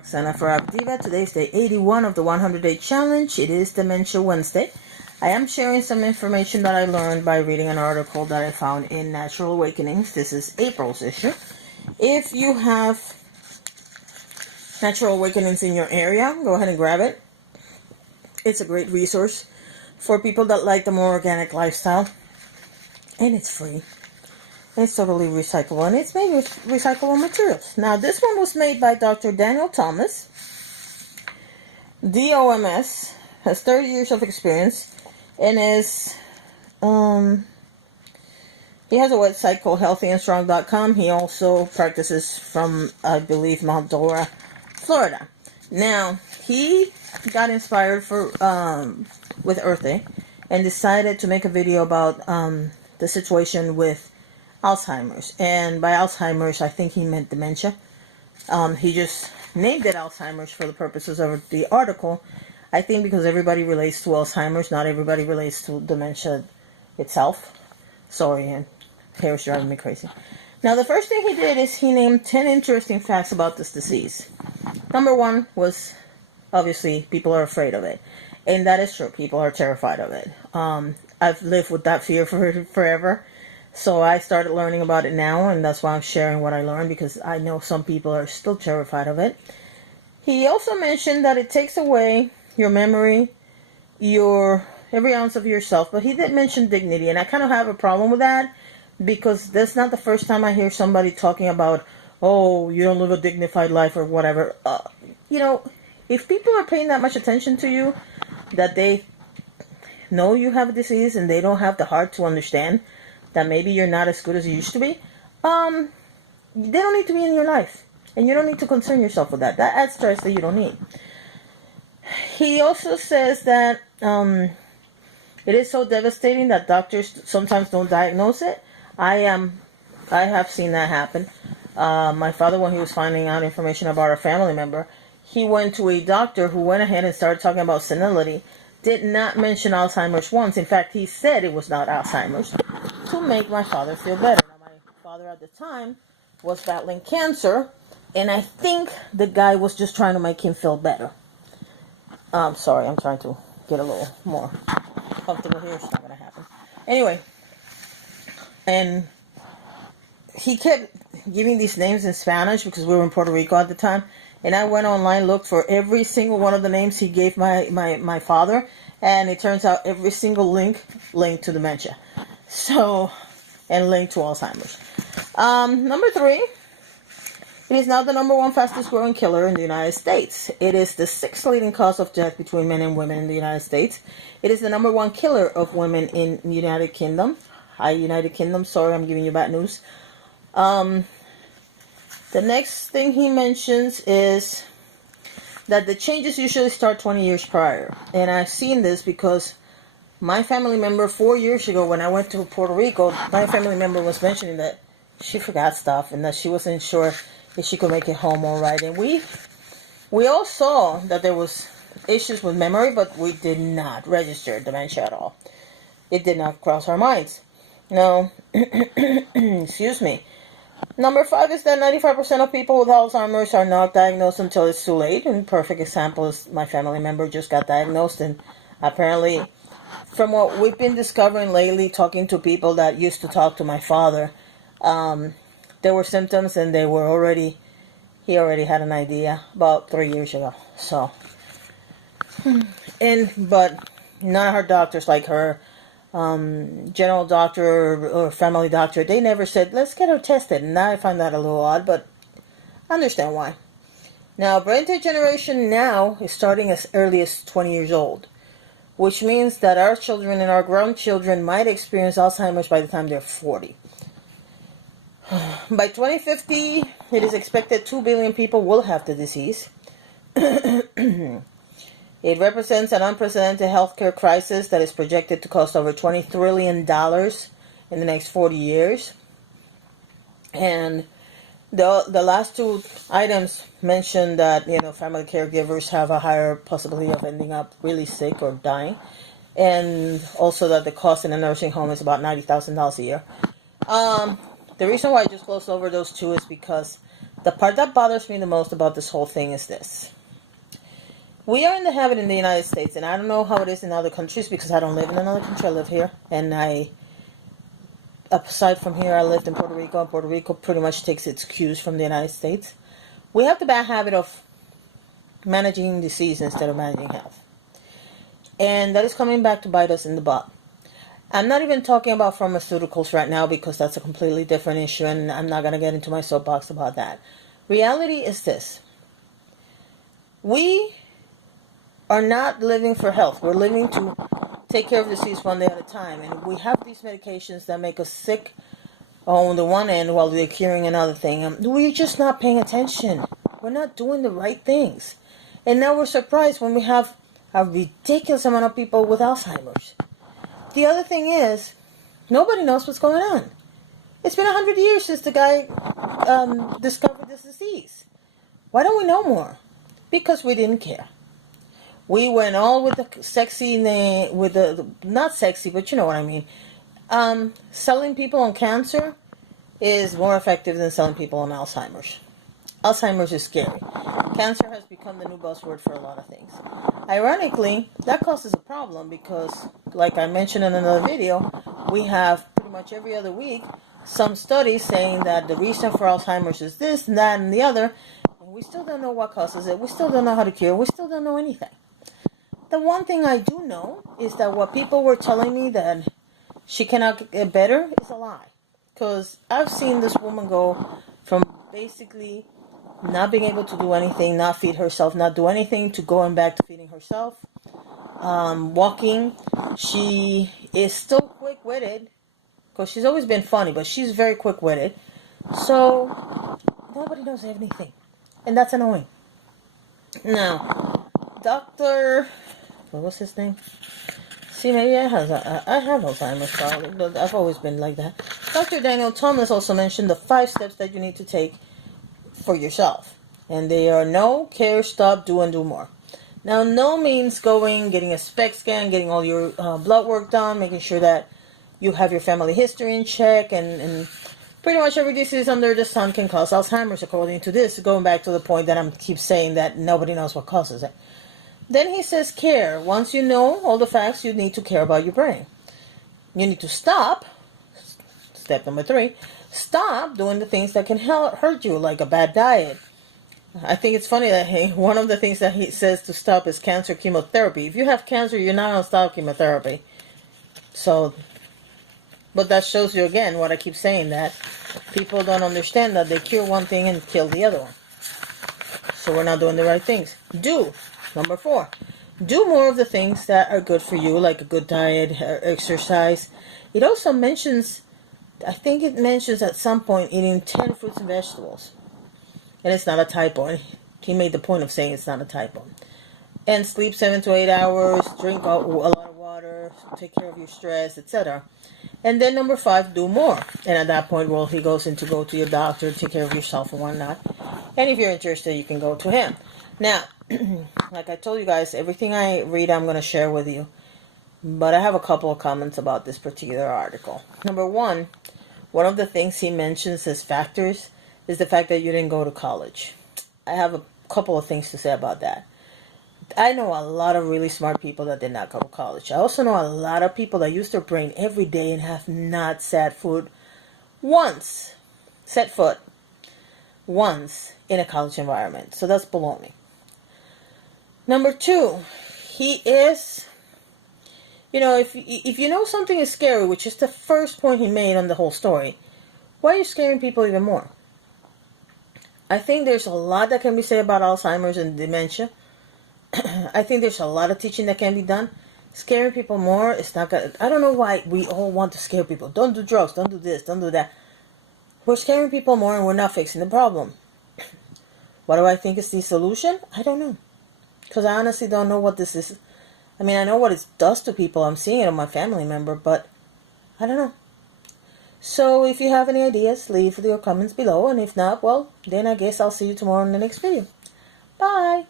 Roxana for Diva. Today is day 81 of the 100-day challenge. It is Dementia Wednesday. I am sharing some information that I learned by reading an article that I found in Natural Awakenings. This is April's issue. If you have Natural Awakenings in your area, go ahead and grab it. It's a great resource for people that like the more organic lifestyle. And it's free. It's totally recyclable, and it's made with recyclable materials. Now, this one was made by Dr. Daniel Thomas. DOMS, has 30 years of experience, and is, he has a website called healthyandstrong.com. He also practices from, I believe, Mount Dora, Florida. Now, he got inspired with Earth Day and decided to make a video about the situation with Alzheimer's. And by Alzheimer's, I think he meant dementia. He just named it Alzheimer's for the purposes of the article. I think because everybody relates to Alzheimer's, not everybody relates to dementia itself. Sorry, and hair's driving me crazy. Now, the first thing he did is he named 10 interesting facts about this disease. Number one was, obviously, people are afraid of it. And that is true. People are terrified of it. I've lived with that fear for forever. So I started learning about it now, and that's why I'm sharing what I learned, because I know some people are still terrified of it. He also mentioned that it takes away your memory, every ounce of yourself, but he did mention dignity, and I kind of have a problem with that, because that's not the first time I hear somebody talking about, oh, you don't live a dignified life or whatever. If people are paying that much attention to you, that they know you have a disease and they don't have the heart to understand that maybe you're not as good as you used to be, they don't need to be in your life. And you don't need to concern yourself with that. That adds stress that you don't need. He also says that it is so devastating that doctors sometimes don't diagnose it. I have seen that happen. My father, when he was finding out information about a family member, he went to a doctor who went ahead and started talking about senility. Did not mention Alzheimer's once. In fact, he said it was not Alzheimer's to make my father feel better. Now, my father at the time was battling cancer, and I think the guy was just trying to make him feel better. Sorry, I'm trying to get a little more comfortable here. It's not going to happen. Anyway, and he kept giving these names in Spanish because we were in Puerto Rico at the time. And I went online, looked for every single one of the names he gave my father, and it turns out every single link linked to dementia. So, and linked to Alzheimer's. Number 3, it is now the number 1 fastest growing killer in the United States. It is the 6th leading cause of death between men and women in the United States. It is the number 1 killer of women in the United Kingdom. Hi, United Kingdom. Sorry, I'm giving you bad news. The next thing he mentions is that the changes usually start 20 years prior. And I've seen this because my family member 4 years ago, when I went to Puerto Rico, my family member was mentioning that she forgot stuff and that she wasn't sure if she could make it home all right. And we all saw that there was issues with memory, but we did not register dementia at all. It did not cross our minds. No, excuse me. Number 5 is that 95% of people with Alzheimer's are not diagnosed until it's too late. And perfect example is my family member just got diagnosed, and apparently, from what we've been discovering lately, talking to people that used to talk to my father, there were symptoms, and he already had an idea about 3 years ago. So, but none of her doctors, like her general doctor or family doctor, they never said, let's get her tested. And I find that a little odd, but I understand why. Now, brain degeneration now is starting as early as 20 years old, which means that our children and our grandchildren might experience Alzheimer's by the time they're 40. By 2050, it is expected 2 billion people will have the disease. It represents an unprecedented healthcare crisis that is projected to cost over $20 trillion in the next 40 years. And the last 2 items mention that, family caregivers have a higher possibility of ending up really sick or dying. And also that the cost in a nursing home is about $90,000 a year. The reason why I just glossed over those 2 is because The part that bothers me the most about this whole thing is this. We are in the habit in the United States, and I don't know how it is in other countries because I don't live in another country. I live here, and aside from here, I lived in Puerto Rico, and Puerto Rico pretty much takes its cues from the United States. We have the bad habit of managing disease instead of managing health. And that is coming back to bite us in the butt. I'm not even talking about pharmaceuticals right now because that's a completely different issue, and I'm not going to get into my soapbox about that. Reality is this. We are not living for health. We're living to take care of disease one day at a time. And we have these medications that make us sick on the one end while they're curing another thing. We're just not paying attention. We're not doing the right things. And now we're surprised when we have a ridiculous amount of people with Alzheimer's. The other thing is, nobody knows what's going on. It's been 100 years since the guy discovered this disease. Why don't we know more? Because we didn't care. We went all with the sexy name, with the not sexy, but you know what I mean. Selling people on cancer is more effective than selling people on Alzheimer's. Alzheimer's is scary. Cancer has become the new buzzword for a lot of things. Ironically, that causes a problem because, like I mentioned in another video, we have pretty much every other week some studies saying that the reason for Alzheimer's is this and that and the other, and we still don't know what causes it. We still don't know how to cure. We still don't know anything. The one thing I do know is that what people were telling me that she cannot get better is a lie. Because I've seen this woman go from basically not being able to do anything, not feed herself, not do anything, to going back to feeding herself, walking. She is still quick-witted, because she's always been funny, but she's very quick-witted. So, nobody knows anything. And that's annoying. Now, Dr. What was his name? See, maybe I have Alzheimer's probably, but I've always been like that. Dr. Daniel Thomas also mentioned the 5 steps that you need to take for yourself. And they are know, care, stop, do, and do more. Now, know means going, getting a SPECT scan, getting all your blood work done, making sure that you have your family history in check, and pretty much every disease under the sun can cause Alzheimer's, according to this, going back to the point that I keep saying that nobody knows what causes it. Then he says care. Once you know all the facts, you need to care about your brain. You need to stop. Step number 3. Stop doing the things that can hurt you, like a bad diet. I think it's funny that one of the things that he says to stop is cancer chemotherapy. If you have cancer, you're not going to stop chemotherapy. So, but that shows you again what I keep saying, that people don't understand that they cure one thing and kill the other one. So we're not doing the right things. Do. Number 4. Do more of the things that are good for you, like a good diet, exercise. It also mentions, I think it mentions at some point, eating 10 fruits and vegetables. And it's not a typo. He made the point of saying it's not a typo. And sleep 7 to 8 hours, drink a lot of water, take care of your stress, etc. And then number 5, do more. And at that point, well, he goes into go to your doctor, take care of yourself and whatnot. And if you're interested, you can go to him. Now, like I told you guys, everything I read, I'm going to share with you. But I have a couple of comments about this particular article. Number 1, one of the things he mentions as factors is the fact that you didn't go to college. I have a couple of things to say about that. I know a lot of really smart people that did not go to college. I also know a lot of people that use their brain every day and have not set foot once in a college environment. So that's baloney. Number 2, he is, if you know something is scary, which is the first point he made on the whole story, why are you scaring people even more? I think there's a lot that can be said about Alzheimer's and dementia. I think there's a lot of teaching that can be done. Scaring people more is not good. I don't know why we all want to scare people. Don't do drugs, don't do this, don't do that. We're scaring people more and we're not fixing the problem. What do I think is the solution? I don't know. Because I honestly don't know what this is. I mean, I know what it does to people. I'm seeing it on my family member, but I don't know. So if you have any ideas, leave your comments below. And if not, well, then I guess I'll see you tomorrow in the next video. Bye.